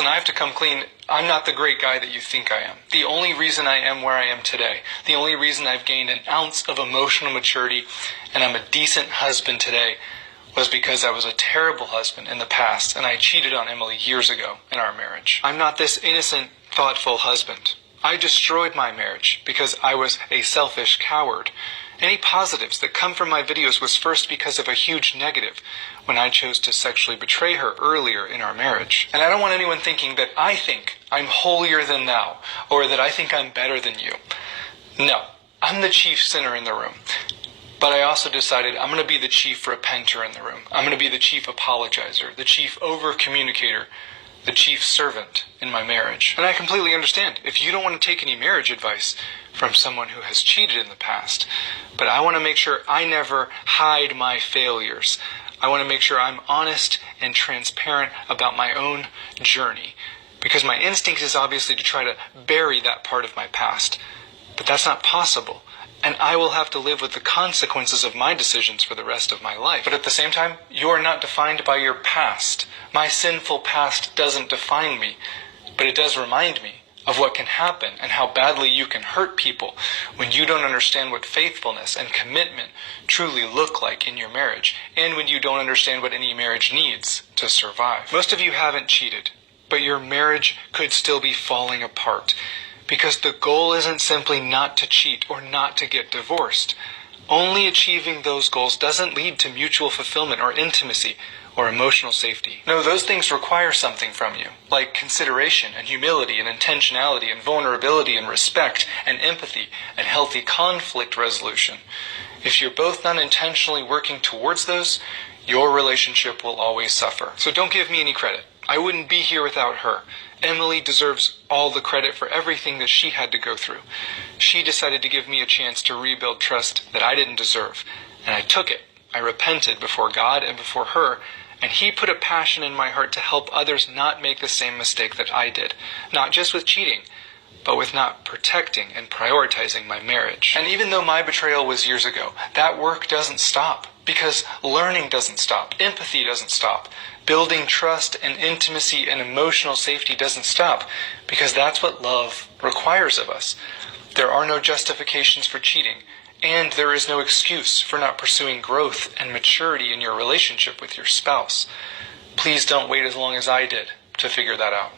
And I have to come clean. I'm not the great guy that you think I am. The only reason I am where I am today, the only reason I've gained an ounce of emotional maturity and I'm a decent husband today was because I was a terrible husband in the past and I cheated on Emily years ago in our marriage. I'm not this innocent, thoughtful husband. I destroyed my marriage because I was a selfish coward. Any positives that come from my videos was first because of a huge negative when I chose to sexually betray her earlier in our marriage. And I don't want anyone thinking that I think I'm holier than thou or that I think I'm better than you. No, I'm the chief sinner in the room. But I also decided I'm going to be the chief repenter in the room. I'm going to be the chief apologizer, the chief over-communicator, the chief servant in my marriage. And I completely understand if you don't want to take any marriage advice from someone who has cheated in the past. But I want to make sure I never hide my failures. I want to make sure I'm honest and transparent about my own journey. Because my instinct is obviously to try to bury that part of my past. But that's not possible. And I will have to live with the consequences of my decisions for the rest of my life. But at the same time, you are not defined by your past. My sinful past doesn't define me, but it does remind me of what can happen and how badly you can hurt people when you don't understand what faithfulness and commitment truly look like in your marriage, and when you don't understand what any marriage needs to survive. Most of you haven't cheated, but your marriage could still be falling apart. Because the goal isn't simply not to cheat or not to get divorced. Only achieving those goals doesn't lead to mutual fulfillment or intimacy or emotional safety. No, those things require something from you, like consideration and humility and intentionality and vulnerability and respect and empathy and healthy conflict resolution. If you're both not intentionally working towards those, your relationship will always suffer. So don't give me any credit. I wouldn't be here without her. Emily deserves all the credit for everything that she had to go through. She decided to give me a chance to rebuild trust that I didn't deserve, and I took it. I repented before God and before her, and He put a passion in my heart to help others not make the same mistake that I did, not just with cheating, but with not protecting and prioritizing my marriage. And even though my betrayal was years ago, that work doesn't stop, because learning doesn't stop, empathy doesn't stop. Building trust and intimacy and emotional safety doesn't stop, because that's what love requires of us. There are no justifications for cheating, and there is no excuse for not pursuing growth and maturity in your relationship with your spouse. Please don't wait as long as I did to figure that out.